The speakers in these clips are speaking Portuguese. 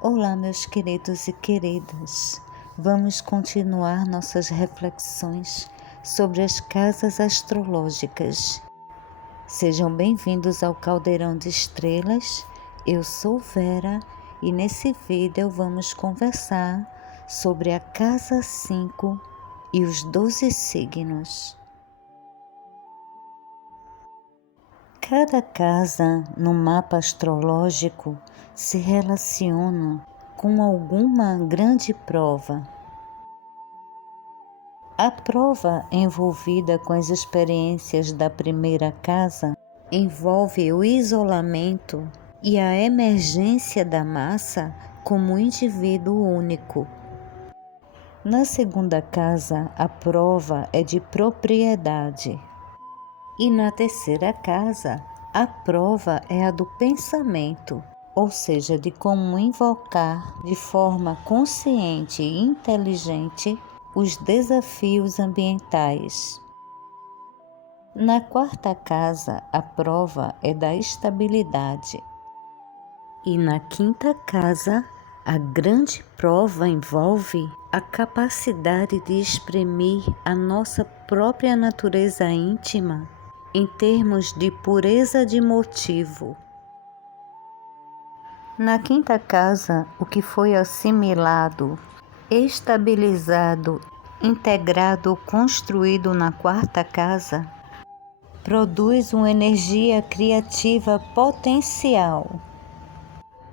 Olá, meus queridos e queridas. Vamos continuar nossas reflexões sobre as casas astrológicas. Sejam bem-vindos ao Caldeirão de Estrelas. Eu sou Vera e nesse vídeo vamos conversar sobre a Casa 5 e os 12 signos. Cada casa no mapa astrológico se relaciona com alguma grande prova. A prova envolvida com as experiências da primeira casa envolve o isolamento e a emergência da massa como um indivíduo único. Na segunda casa, a prova é de propriedade. E na terceira casa, a prova é a do pensamento, ou seja, de como invocar de forma consciente e inteligente os desafios ambientais. Na quarta casa, a prova é da estabilidade. E na quinta casa, a grande prova envolve a capacidade de exprimir a nossa própria natureza íntima em termos de pureza de motivo. Na quinta casa, o que foi assimilado, estabilizado, integrado ou construído na quarta casa, produz uma energia criativa potencial.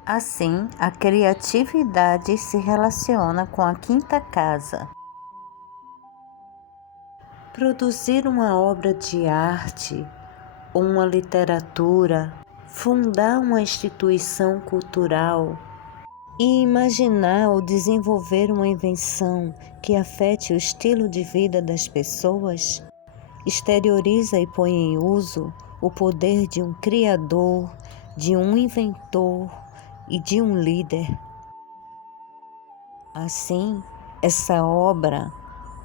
Assim, a criatividade se relaciona com a quinta casa. Produzir uma obra de arte ou uma literatura, fundar uma instituição cultural e imaginar ou desenvolver uma invenção que afete o estilo de vida das pessoas, exterioriza e põe em uso o poder de um criador, de um inventor e de um líder. Assim, essa obra,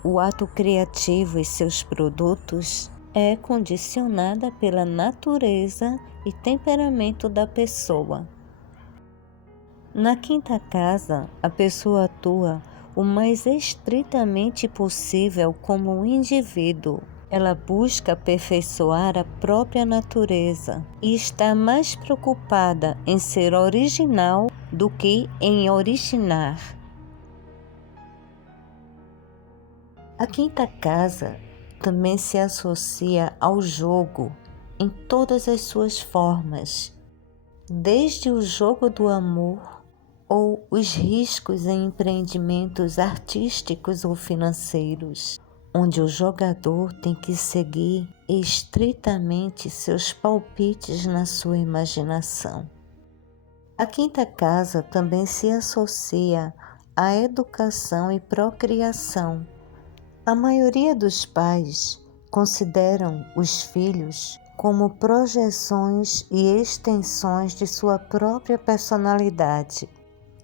o ato criativo e seus produtos, é condicionada pela natureza e temperamento da pessoa. Na quinta casa, a pessoa atua o mais estritamente possível como um indivíduo. Ela busca aperfeiçoar a própria natureza e está mais preocupada em ser original do que em originar. A quinta casa também se associa ao jogo em todas as suas formas, desde o jogo do amor ou os riscos em empreendimentos artísticos ou financeiros, onde o jogador tem que seguir estritamente seus palpites na sua imaginação. A quinta casa também se associa à educação e procriação. A maioria dos pais consideram os filhos como projeções e extensões de sua própria personalidade.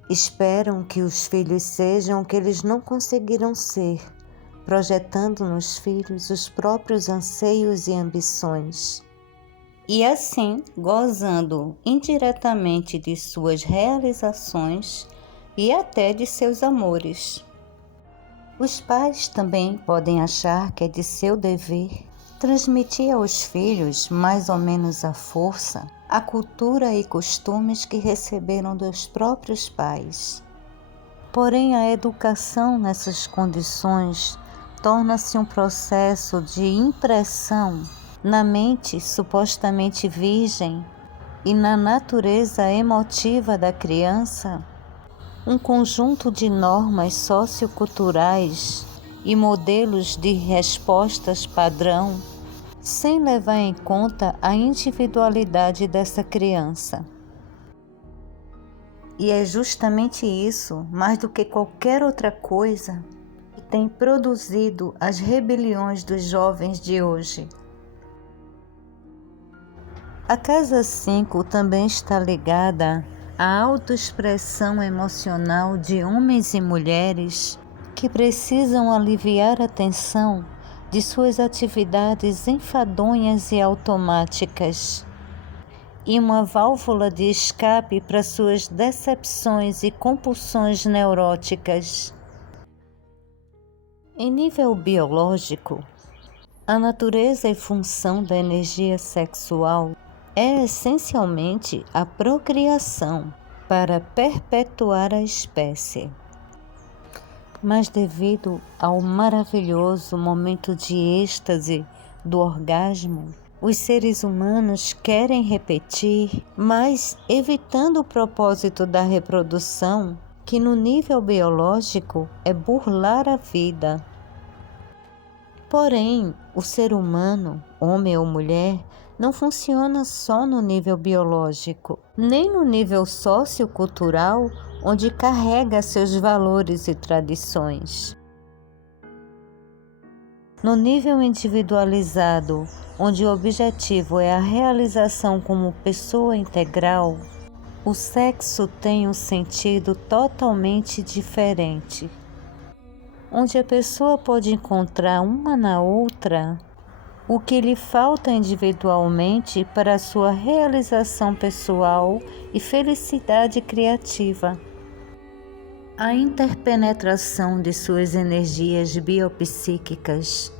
Esperam que os filhos sejam o que eles não conseguiram ser, projetando nos filhos os próprios anseios e ambições. E assim, gozando indiretamente de suas realizações e até de seus amores. Os pais também podem achar que é de seu dever transmitir aos filhos, mais ou menos à força, a cultura e costumes que receberam dos próprios pais. Porém, a educação nessas condições torna-se um processo de impressão na mente supostamente virgem e na natureza emotiva da criança, um conjunto de normas socioculturais e modelos de respostas padrão, sem levar em conta a individualidade dessa criança. E é justamente isso, mais do que qualquer outra coisa, que tem produzido as rebeliões dos jovens de hoje. A casa 5 também está ligada à autoexpressão emocional de homens e mulheres que precisam aliviar a tensão de suas atividades enfadonhas e automáticas. e uma válvula de escape para suas decepções e compulsões neuróticas. Em nível biológico, a natureza e função da energia sexual é essencialmente a procriação para perpetuar a espécie. Mas devido ao maravilhoso momento de êxtase do orgasmo, os seres humanos querem repetir, mas evitando o propósito da reprodução, que no nível biológico é burlar a vida. Porém, o ser humano, homem ou mulher, não funciona só no nível biológico, nem no nível sociocultural, onde carrega seus valores e tradições. No nível individualizado, onde o objetivo é a realização como pessoa integral, o sexo tem um sentido totalmente diferente, onde a pessoa pode encontrar uma na outra o que lhe falta individualmente para a sua realização pessoal e felicidade criativa. A interpenetração de suas energias biopsíquicas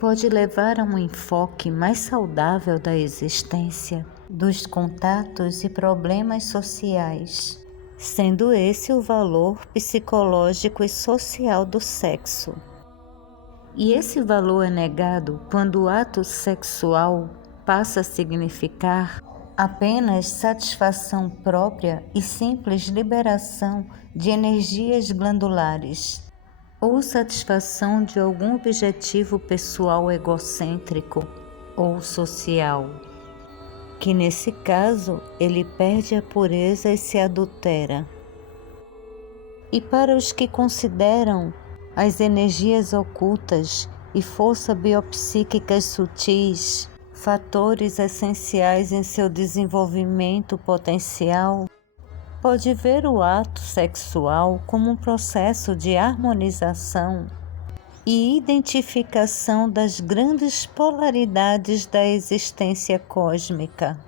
pode levar a um enfoque mais saudável da existência, dos contatos e problemas sociais, sendo esse o valor psicológico e social do sexo. E esse valor é negado quando o ato sexual passa a significar apenas satisfação própria e simples liberação de energias glandulares, ou satisfação de algum objetivo pessoal egocêntrico ou social, que nesse caso ele perde a pureza e se adultera. E para os que consideram as energias ocultas e forças biopsíquicas sutis fatores essenciais em seu desenvolvimento potencial, pode ver o ato sexual como um processo de harmonização e identificação das grandes polaridades da existência cósmica.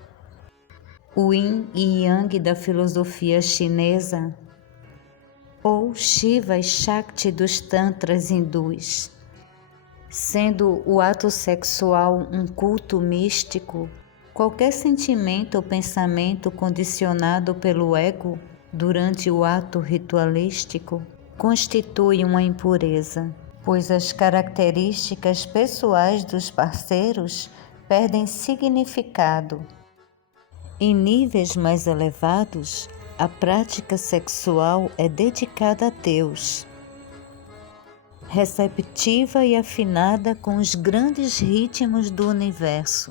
O Yin e Yang da filosofia chinesa, ou Shiva e Shakti dos tantras hindus. Sendo o ato sexual um culto místico, qualquer sentimento ou pensamento condicionado pelo ego durante o ato ritualístico constitui uma impureza, pois as características pessoais dos parceiros perdem significado. Em níveis mais elevados, a prática sexual é dedicada a Deus, receptiva e afinada com os grandes ritmos do universo.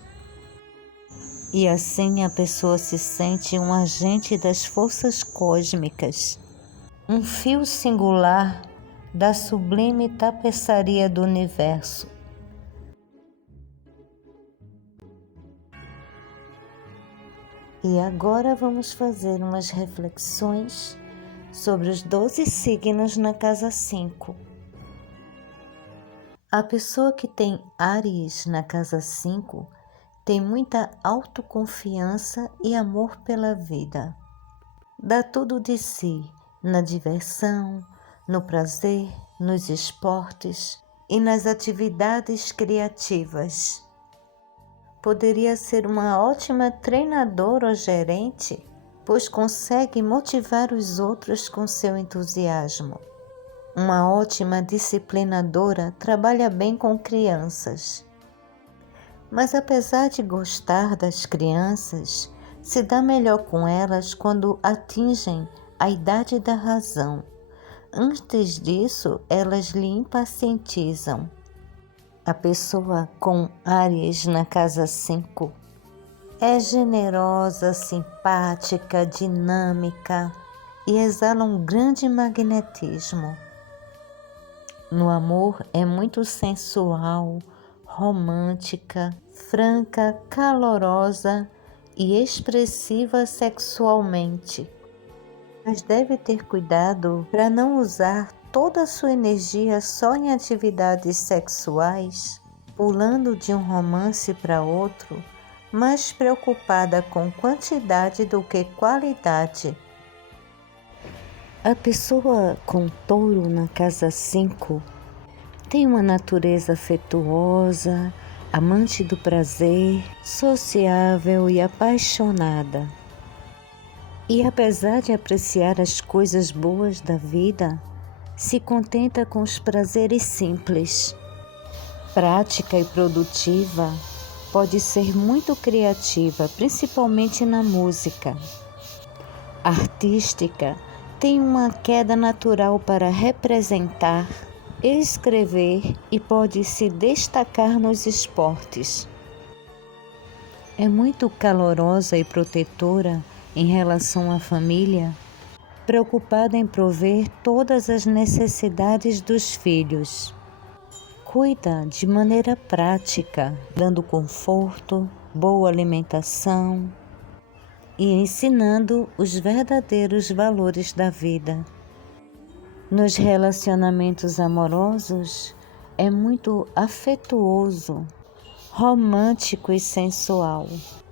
E assim a pessoa se sente um agente das forças cósmicas, um fio singular da sublime tapeçaria do universo. E agora vamos fazer umas reflexões sobre os 12 signos na casa 5. A pessoa que tem Áries na casa 5 tem muita autoconfiança e amor pela vida. Dá tudo de si na diversão, no prazer, nos esportes e nas atividades criativas. Poderia ser uma ótima treinadora ou gerente, pois consegue motivar os outros com seu entusiasmo. Uma ótima disciplinadora, trabalha bem com crianças. Mas apesar de gostar das crianças, se dá melhor com elas quando atingem a idade da razão. Antes disso, elas lhe impacientizam. A pessoa com Áries na casa 5 é generosa, simpática, dinâmica e exala um grande magnetismo. No amor é muito sensual, romântica, franca, calorosa e expressiva sexualmente. Mas deve ter cuidado para não usar toda a sua energia só em atividades sexuais, pulando de um romance para outro, mais preocupada com quantidade do que qualidade. A pessoa com touro na casa 5 tem uma natureza afetuosa, amante do prazer, sociável e apaixonada. E apesar de apreciar as coisas boas da vida, se contenta com os prazeres simples. Prática e produtiva, pode ser muito criativa, principalmente na música. Artística, tem uma queda natural para representar, escrever e pode se destacar nos esportes. É muito calorosa e protetora em relação à família, preocupada em prover todas as necessidades dos filhos. Cuida de maneira prática, dando conforto, boa alimentação e ensinando os verdadeiros valores da vida. Nos relacionamentos amorosos, é muito afetuoso, romântico e sensual.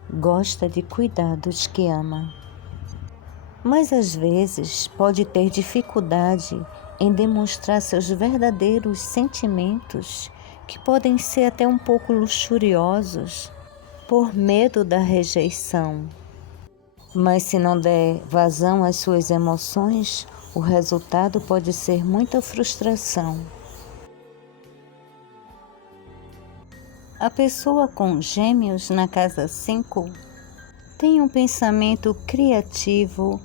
Gosta de cuidar dos que ama. Mas às vezes pode ter dificuldade em demonstrar seus verdadeiros sentimentos, que podem ser até um pouco luxuriosos, por medo da rejeição. Mas se não der vazão às suas emoções, o resultado pode ser muita frustração. A pessoa com Gêmeos na casa 5 tem um pensamento criativo,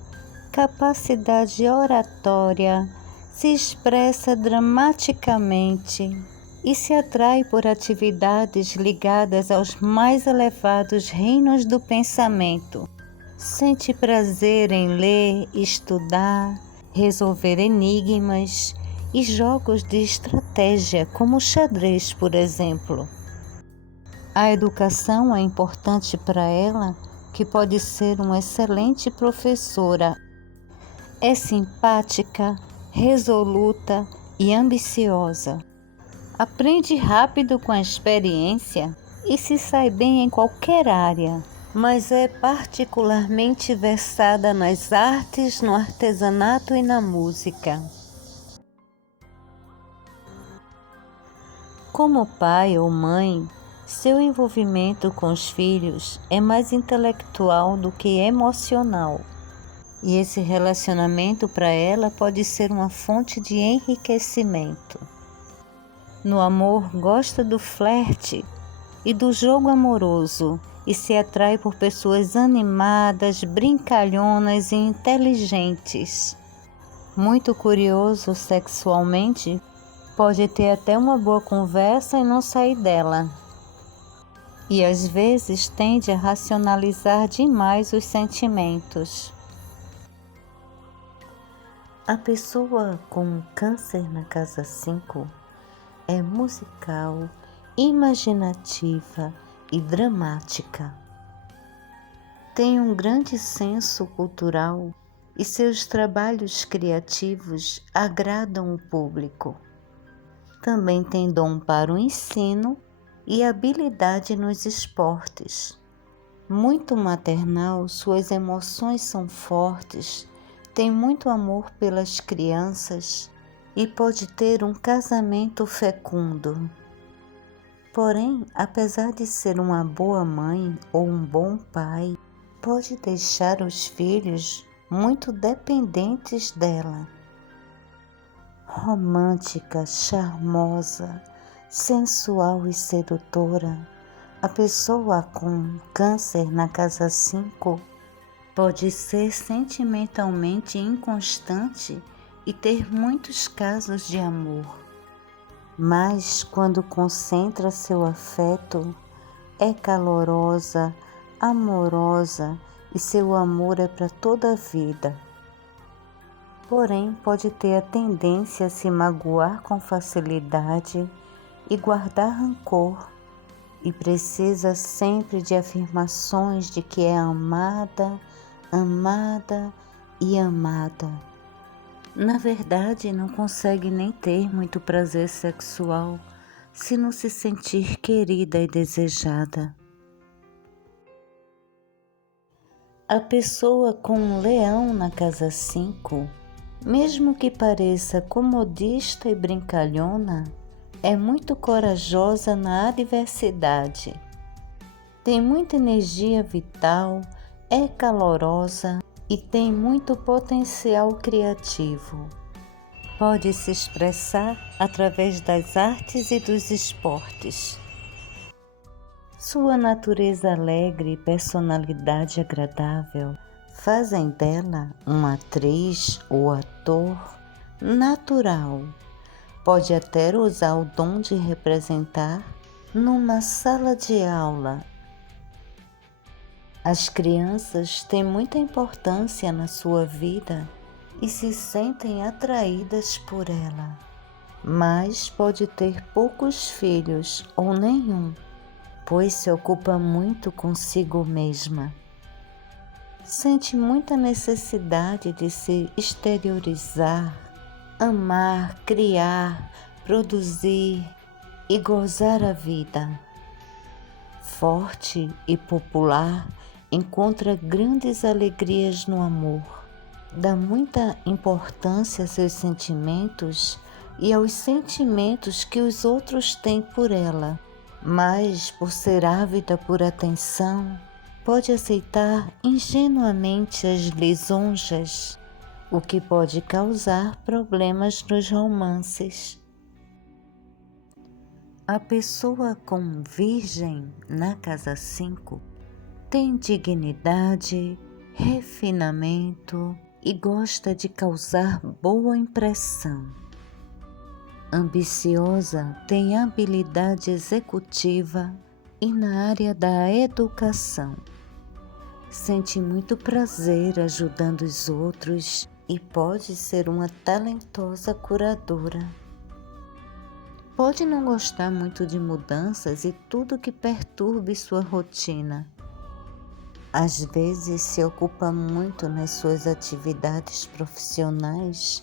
capacidade oratória, se expressa dramaticamente e se atrai por atividades ligadas aos mais elevados reinos do pensamento. Sente prazer em ler, estudar, resolver enigmas e jogos de estratégia, como o xadrez, por exemplo. A educação é importante para ela, que pode ser uma excelente professora. É simpática, resoluta e ambiciosa. Aprende rápido com a experiência e se sai bem em qualquer área, mas é particularmente versada nas artes, no artesanato e na música. Como pai ou mãe, seu envolvimento com os filhos é mais intelectual do que emocional. E esse relacionamento para ela pode ser uma fonte de enriquecimento. No amor, gosta do flerte e do jogo amoroso e se atrai por pessoas animadas, brincalhonas e inteligentes. Muito curioso sexualmente, pode ter até uma boa conversa e não sair dela. E às vezes tende a racionalizar demais os sentimentos. A pessoa com Câncer na casa 5 é musical, imaginativa e dramática. Tem um grande senso cultural e seus trabalhos criativos agradam o público. Também tem dom para o ensino e habilidade nos esportes. Muito maternal, suas emoções são fortes, tem muito amor pelas crianças e pode ter um casamento fecundo. Porém, apesar de ser uma boa mãe ou um bom pai, pode deixar os filhos muito dependentes dela. Romântica, charmosa, sensual e sedutora, a pessoa com Câncer na casa 5 pode ser sentimentalmente inconstante e ter muitos casos de amor. Mas quando concentra seu afeto, é calorosa, amorosa e seu amor é para toda a vida. Porém, pode ter a tendência a se magoar com facilidade e guardar rancor, e precisa sempre de afirmações de que é amada, amada e amada. Na verdade, não consegue nem ter muito prazer sexual se não se sentir querida e desejada. A pessoa com um leão na casa 5, mesmo que pareça comodista e brincalhona, é muito corajosa na adversidade. Tem muita energia vital, é calorosa e tem muito potencial criativo. Pode se expressar através das artes e dos esportes. Sua natureza alegre e personalidade agradável fazem dela uma atriz ou ator natural. Pode até usar o dom de representar numa sala de aula. As crianças têm muita importância na sua vida e se sentem atraídas por ela, mas pode ter poucos filhos ou nenhum, pois se ocupa muito consigo mesma. Sente muita necessidade de se exteriorizar, amar, criar, produzir e gozar a vida. Forte e popular, encontra grandes alegrias no amor. Dá muita importância a seus sentimentos e aos sentimentos que os outros têm por ela, mas por ser ávida por atenção, pode aceitar ingenuamente as lisonjas, o que pode causar problemas nos romances. A pessoa com Virgem na casa 5 tem dignidade, refinamento e gosta de causar boa impressão. Ambiciosa, tem habilidade executiva e na área da educação. Sente muito prazer ajudando os outros e pode ser uma talentosa curadora. Pode não gostar muito de mudanças e tudo que perturbe sua rotina. Às vezes se ocupa muito nas suas atividades profissionais,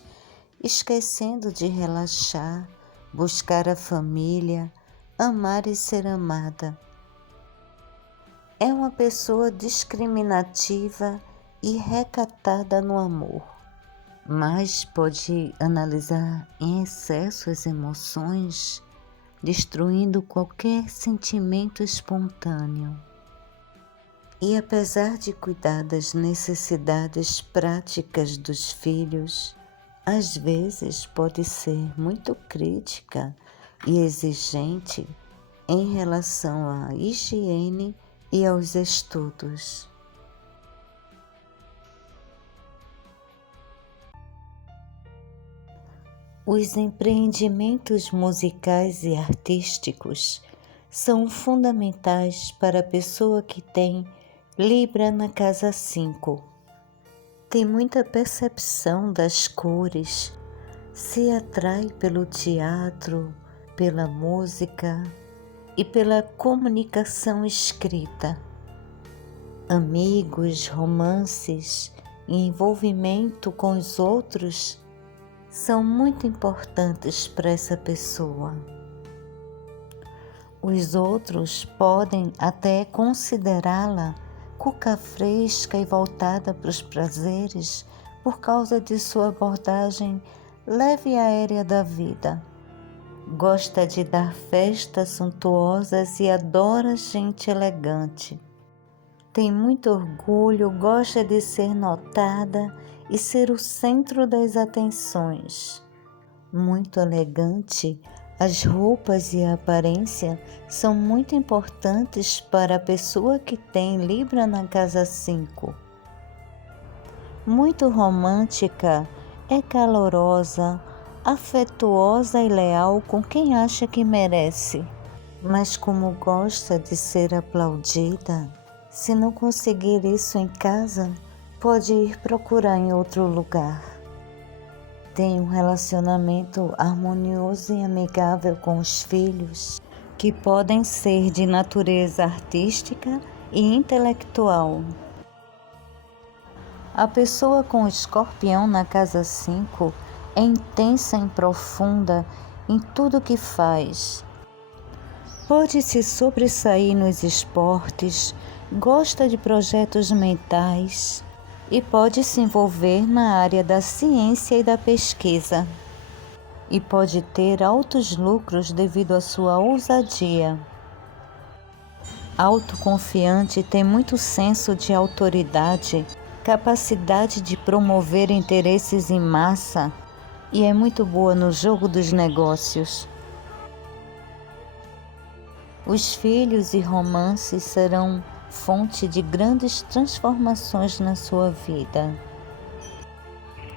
esquecendo de relaxar, buscar a família, amar e ser amada. É uma pessoa discriminativa e recatada no amor, mas pode analisar em excesso as emoções, destruindo qualquer sentimento espontâneo. E apesar de cuidar das necessidades práticas dos filhos, às vezes pode ser muito crítica e exigente em relação à higiene e aos estudos. Os empreendimentos musicais e artísticos são fundamentais para a pessoa que tem Libra na casa 5. Tem muita percepção das cores, se atrai pelo teatro, pela música e pela comunicação escrita. Amigos, romances e envolvimento com os outros são muito importantes para essa pessoa. Os outros podem até considerá-la cuca fresca e voltada para os prazeres por causa de sua abordagem leve e aérea da vida. Gosta de dar festas suntuosas e adora gente elegante. Tem muito orgulho, gosta de ser notada e ser o centro das atenções. Muito elegante, as roupas e a aparência são muito importantes para a pessoa que tem Libra na casa 5. Muito romântica, é calorosa, afetuosa e leal com quem acha que merece. Mas como gosta de ser aplaudida, se não conseguir isso em casa, pode ir procurar em outro lugar. Tem um relacionamento harmonioso e amigável com os filhos, que podem ser de natureza artística e intelectual. A pessoa com Escorpião na casa 5 é intensa e profunda em tudo que faz. Pode se sobressair nos esportes, gosta de projetos mentais e pode se envolver na área da ciência e da pesquisa. E pode ter altos lucros devido à sua ousadia. Autoconfiante, tem muito senso de autoridade, capacidade de promover interesses em massa e é muito boa no jogo dos negócios. Os filhos e romances serão fonte de grandes transformações na sua vida.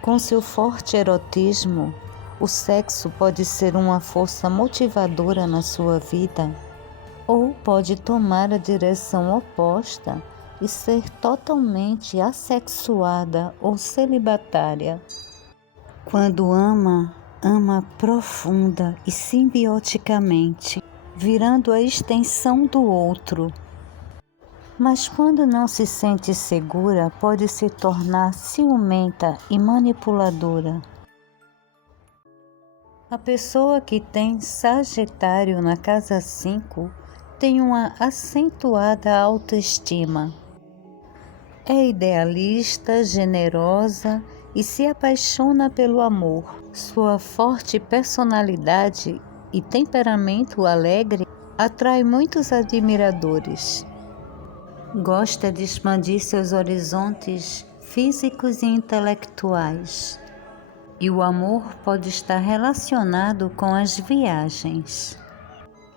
Com seu forte erotismo, o sexo pode ser uma força motivadora na sua vida, ou pode tomar a direção oposta e ser totalmente assexuada ou celibatária. Quando ama, ama profunda e simbioticamente, virando a extensão do outro. Mas quando não se sente segura, pode se tornar ciumenta e manipuladora. A pessoa que tem Sagitário na casa 5 tem uma acentuada autoestima. É idealista, generosa e se apaixona pelo amor. Sua forte personalidade e temperamento alegre atrai muitos admiradores. Gosta de expandir seus horizontes físicos e intelectuais. E o amor pode estar relacionado com as viagens.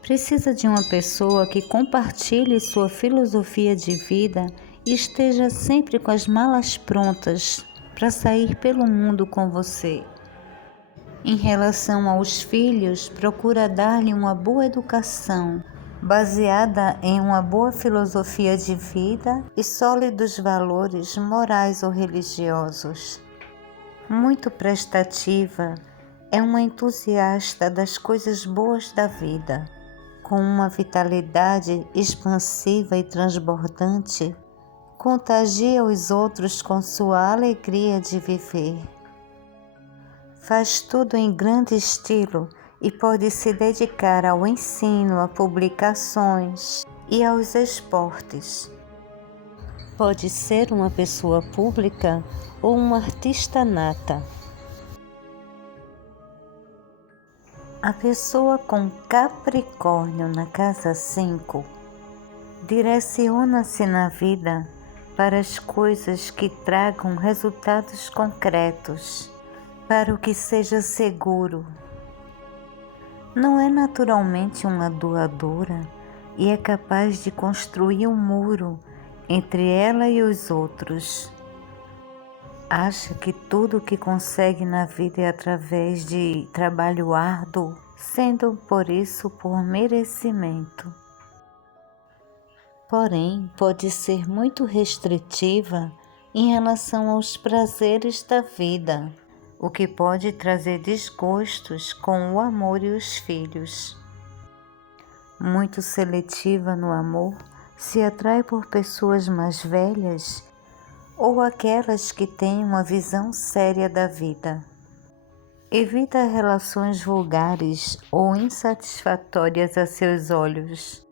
Precisa de uma pessoa que compartilhe sua filosofia de vida e esteja sempre com as malas prontas para sair pelo mundo com você. Em relação aos filhos, procura dar-lhe uma boa educação, baseada em uma boa filosofia de vida e sólidos valores morais ou religiosos. Muito prestativa, é uma entusiasta das coisas boas da vida. Com uma vitalidade expansiva e transbordante, contagia os outros com sua alegria de viver. Faz tudo em grande estilo e pode se dedicar ao ensino, a publicações e aos esportes. Pode ser uma pessoa pública ou uma artista nata. A pessoa com Capricórnio na casa 5 direciona-se na vida para as coisas que tragam resultados concretos, para o que seja seguro. Não é naturalmente uma doadora e é capaz de construir um muro entre ela e os outros. Acha que tudo o que consegue na vida é através de trabalho árduo, sendo por isso por merecimento. Porém, pode ser muito restritiva em relação aos prazeres da vida, o que pode trazer desgostos com o amor e os filhos. Muito seletiva no amor, se atrai por pessoas mais velhas ou aquelas que têm uma visão séria da vida. Evita relações vulgares ou insatisfatórias a seus olhos,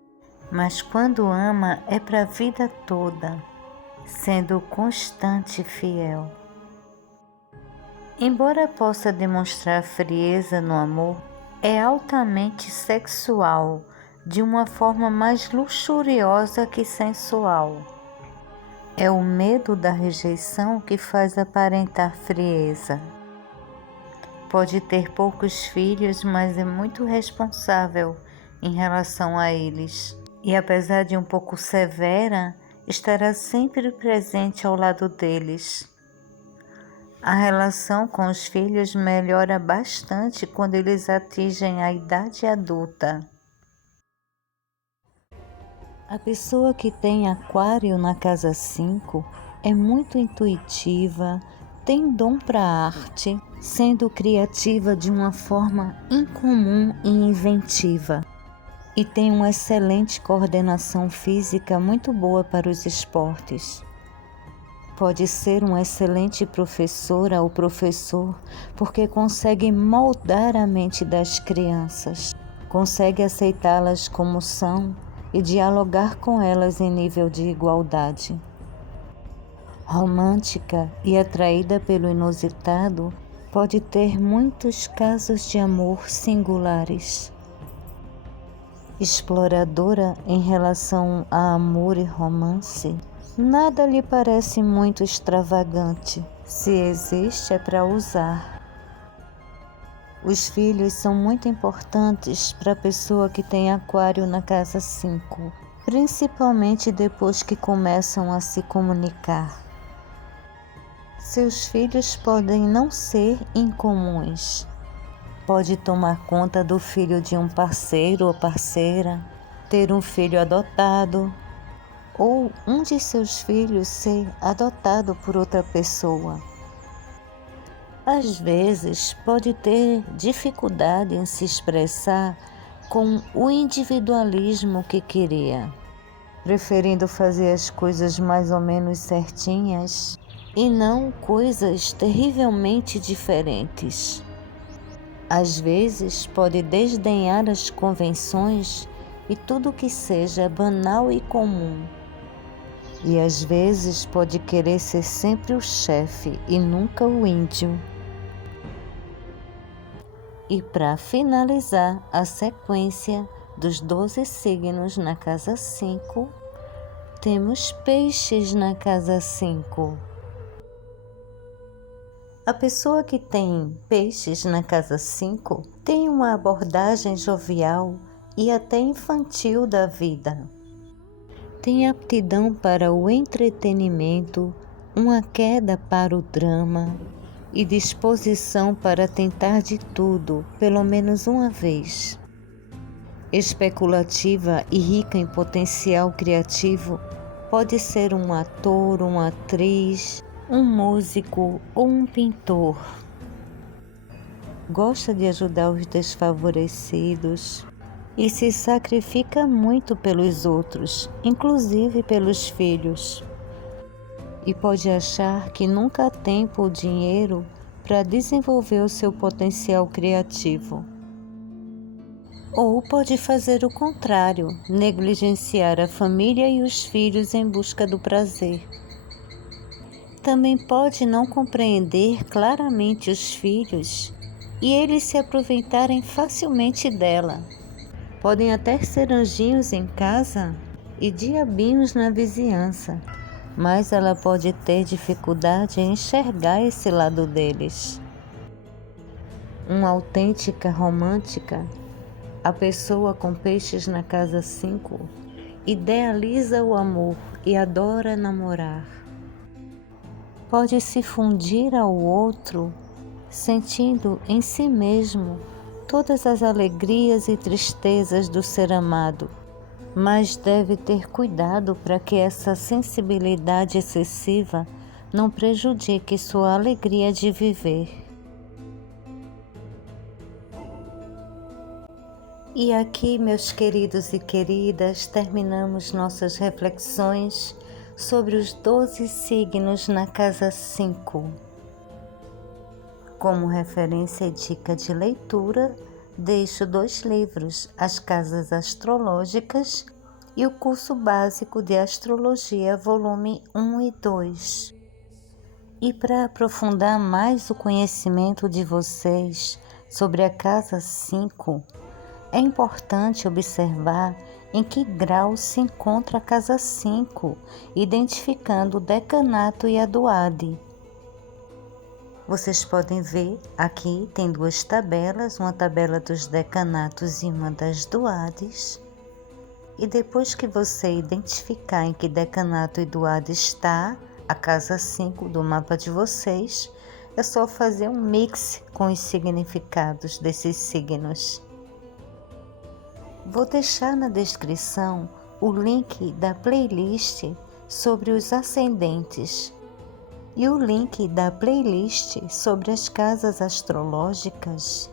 mas quando ama é para a vida toda, sendo constante e fiel. Embora possa demonstrar frieza no amor, é altamente sexual, de uma forma mais luxuriosa que sensual. É o medo da rejeição que faz aparentar frieza. Pode ter poucos filhos, mas é muito responsável em relação a eles. E apesar de um pouco severa, estará sempre presente ao lado deles. A relação com os filhos melhora bastante quando eles atingem a idade adulta. A pessoa que tem Aquário na casa 5 é muito intuitiva, tem dom para a arte, sendo criativa de uma forma incomum e inventiva. E tem uma excelente coordenação física muito boa para os esportes. Pode ser uma excelente professora ou professor porque consegue moldar a mente das crianças, consegue aceitá-las como são e dialogar com elas em nível de igualdade. Romântica e atraída pelo inusitado, pode ter muitos casos de amor singulares. Exploradora em relação a amor e romance, nada lhe parece muito extravagante. Se existe, é para usar. Os filhos são muito importantes para a pessoa que tem Aquário na casa 5, principalmente depois que começam a se comunicar. Seus filhos podem não ser incomuns. Pode tomar conta do filho de um parceiro ou parceira, ter um filho adotado, ou um de seus filhos ser adotado por outra pessoa. Às vezes, pode ter dificuldade em se expressar com o individualismo que queria, preferindo fazer as coisas mais ou menos certinhas e não coisas terrivelmente diferentes. Às vezes, pode desdenhar as convenções e tudo que seja banal e comum. E às vezes pode querer ser sempre o chefe e nunca o índio. E para finalizar a sequência dos 12 signos na casa 5, temos Peixes na casa 5. A pessoa que tem Peixes na casa 5 tem uma abordagem jovial e até infantil da vida. Tem aptidão para o entretenimento, uma queda para o drama e disposição para tentar de tudo, pelo menos uma vez. Especulativa e rica em potencial criativo, pode ser um ator, uma atriz, um músico ou um pintor. Gosta de ajudar os desfavorecidos e se sacrifica muito pelos outros, inclusive pelos filhos. E pode achar que nunca há tempo ou dinheiro para desenvolver o seu potencial criativo. Ou pode fazer o contrário, negligenciar a família e os filhos em busca do prazer. Também pode não compreender claramente os filhos e eles se aproveitarem facilmente dela. Podem até ser anjinhos em casa e diabinhos na vizinhança, mas ela pode ter dificuldade em enxergar esse lado deles. Uma autêntica romântica, a pessoa com Peixes na casa 5 idealiza o amor e adora namorar. Pode se fundir ao outro, sentindo em si mesmo todas as alegrias e tristezas do ser amado, mas deve ter cuidado para que essa sensibilidade excessiva não prejudique sua alegria de viver. E aqui, meus queridos e queridas, terminamos nossas reflexões sobre os 12 signos na casa 5. Como referência e dica de leitura, deixo 2 livros, As Casas Astrológicas e o Curso Básico de Astrologia, volume 1 e 2. E para aprofundar mais o conhecimento de vocês sobre a casa 5, é importante observar em que grau se encontra a casa 5, identificando o decanato e a duade. Vocês podem ver, aqui tem 2 tabelas, uma tabela dos decanatos e uma das duades. E depois que você identificar em que decanato e duade está a casa 5 do mapa de vocês, é só fazer um mix com os significados desses signos. Vou deixar na descrição o link da playlist sobre os ascendentes e o link da playlist sobre as casas astrológicas,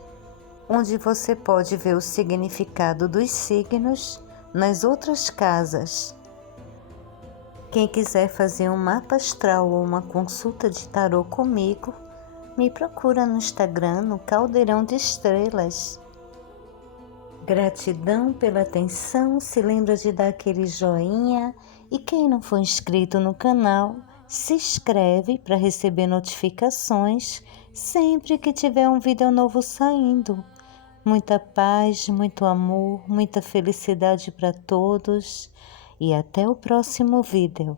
onde você pode ver o significado dos signos nas outras casas. Quem quiser fazer um mapa astral ou uma consulta de tarô comigo, me procura no Instagram, no Caldeirão de Estrelas. Gratidão pela atenção, se lembra de dar aquele joinha e quem não for inscrito no canal, se inscreve para receber notificações sempre que tiver um vídeo novo saindo. Muita paz, muito amor, muita felicidade para todos e até o próximo vídeo.